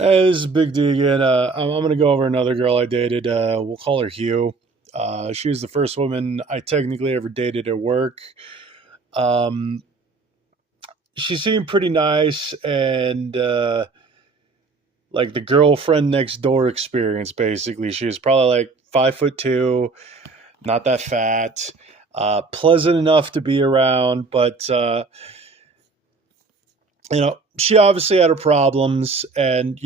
Hey, this is Big D again. I'm going to go over another girl I dated. We'll call her Hugh. She was the first woman I technically ever dated at work. Um, she seemed pretty nice and like the girlfriend next door experience, basically. She was probably like 5'2", not that fat, pleasant enough to be around, but she obviously had her problems, and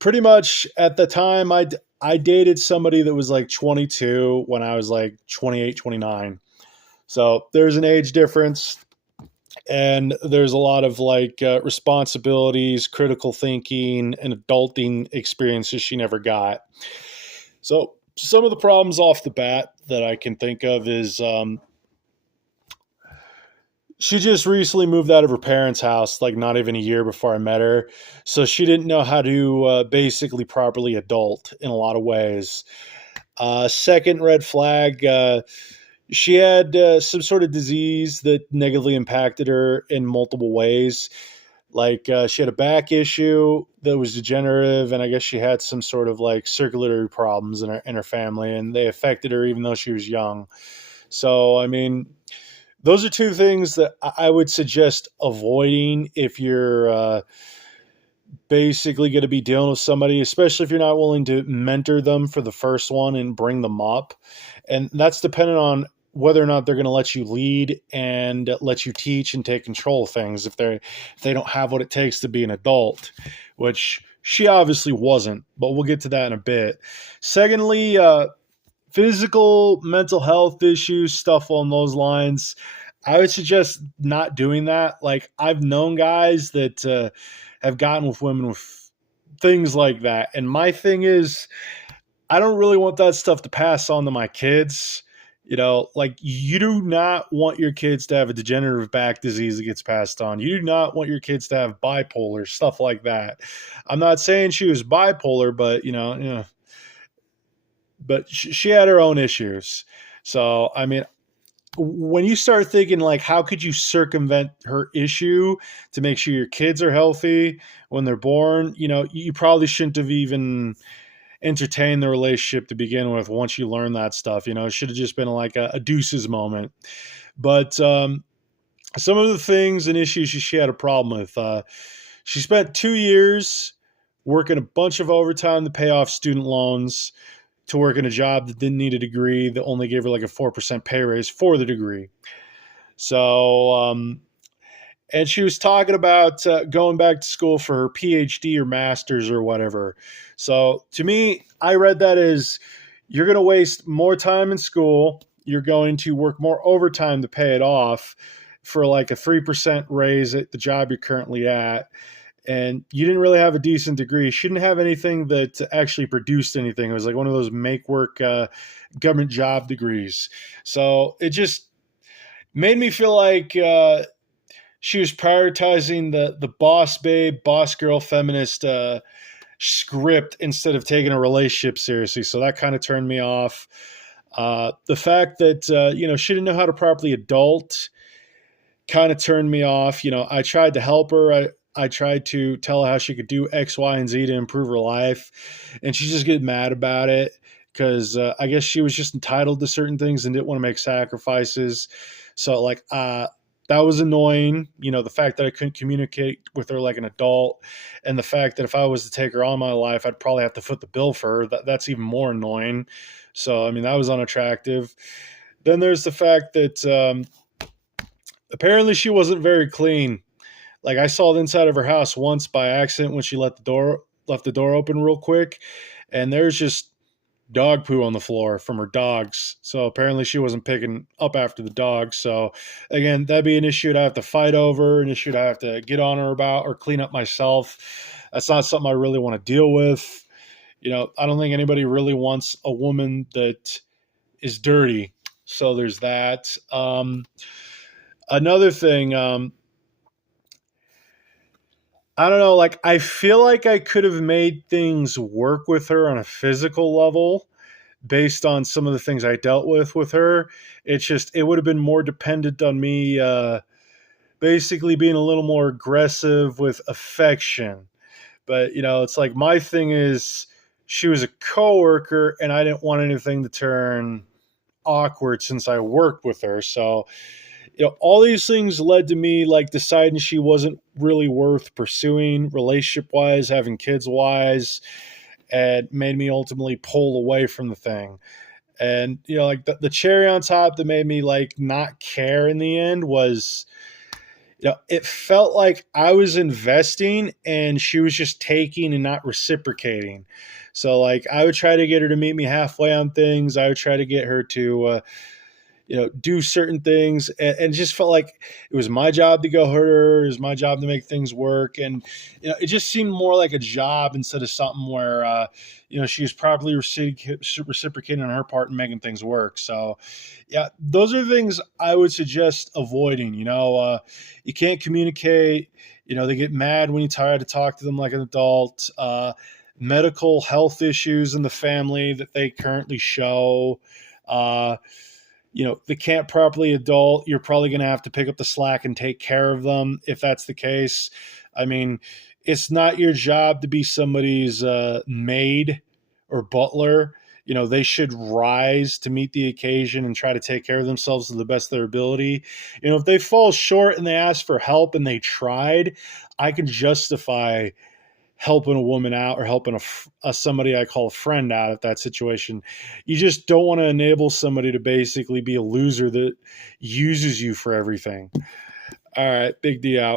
pretty much at the time I dated somebody that was like 22 when I was like 28, 29. So there's an age difference, and there's a lot of like responsibilities, critical thinking, and adulting experiences she never got. So some of the problems off the bat that I can think of is she just recently moved out of her parents' house, like not even a year before I met her. So she didn't know how to basically properly adult in a lot of ways. Second red flag, she had some sort of disease that negatively impacted her in multiple ways. Like she had a back issue that was degenerative, and I guess she had some sort of like circulatory problems in her family, and they affected her even though she was young. So I mean, those are two things that I would suggest avoiding if you're basically going to be dealing with somebody, especially if you're not willing to mentor them for the first one and bring them up. And that's dependent on whether or not they're going to let you lead and let you teach and take control of things. If they don't have what it takes to be an adult, which she obviously wasn't, but we'll get to that in a bit. Secondly, physical, mental health issues, stuff along those lines. I would suggest not doing that. Like I've known guys that have gotten with women with things like that, and my thing is, I don't really want that stuff to pass on to my kids. Like you do not want your kids to have a degenerative back disease that gets passed on. You do not want your kids to have bipolar stuff like that. I'm not saying she was bipolar, but but she had her own issues. So, I mean, when you start thinking like how could you circumvent her issue to make sure your kids are healthy when they're born, you probably shouldn't have even entertained the relationship to begin with. Once you learn that stuff, it should have just been like a deuces moment. But some of the things and issues she had a problem with, she spent 2 years working a bunch of overtime to pay off student loans, to work in a job that didn't need a degree, that only gave her like a 4% pay raise for the degree. So, and she was talking about going back to school for her PhD or master's or whatever. So to me, I read that as you're going to waste more time in school. You're going to work more overtime to pay it off for like a 3% raise at the job you're currently at. And you didn't really have a decent degree. She didn't have anything that actually produced anything. It was like one of those make work government job degrees. So it just made me feel like she was prioritizing the boss babe, boss girl, feminist script instead of taking a relationship seriously. So that kind of turned me off. The fact that she didn't know how to properly adult kind of turned me off. I tried to help her. I tried to tell her how she could do X, Y, and Z to improve her life, and she just get mad about it because I guess she was just entitled to certain things and didn't want to make sacrifices. So like that was annoying. The fact that I couldn't communicate with her like an adult, and the fact that if I was to take her on my life, I'd probably have to foot the bill for her. That's even more annoying. So I mean, that was unattractive. Then there's the fact that apparently she wasn't very clean. Like I saw the inside of her house once by accident when she left the door open real quick, and there's just dog poo on the floor from her dogs. So apparently she wasn't picking up after the dogs. So again, that'd be an issue that I have to fight over, an issue that I have to get on her about or clean up myself. That's not something I really want to deal with. I don't think anybody really wants a woman that is dirty. So there's that. Another thing, I don't know, like I feel like I could have made things work with her on a physical level based on some of the things I dealt with her. It's just it would have been more dependent on me basically being a little more aggressive with affection. But, it's like my thing is she was a coworker and I didn't want anything to turn awkward since I worked with her. So, all these things led to me like deciding she wasn't really worth pursuing relationship wise, having kids wise, and made me ultimately pull away from the thing. And, like the cherry on top that made me like not care in the end was, it felt like I was investing and she was just taking and not reciprocating. So like I would try to get her to meet me halfway on things. I would try to get her to, do certain things, and just felt like it was my job to go hurt her. It was my job to make things work. And, it just seemed more like a job instead of something where, she was properly reciprocating on her part and making things work. So yeah, those are things I would suggest avoiding. You can't communicate, they get mad when you try to talk to them like an adult, medical health issues in the family that they currently show, they can't properly adult, you're probably going to have to pick up the slack and take care of them if that's the case. I mean, it's not your job to be somebody's maid or butler. They should rise to meet the occasion and try to take care of themselves to the best of their ability. If they fall short and they ask for help and they tried, I can justify helping a woman out or helping somebody I call a friend out of that situation. You just don't want to enable somebody to basically be a loser that uses you for everything. All right, Big D out.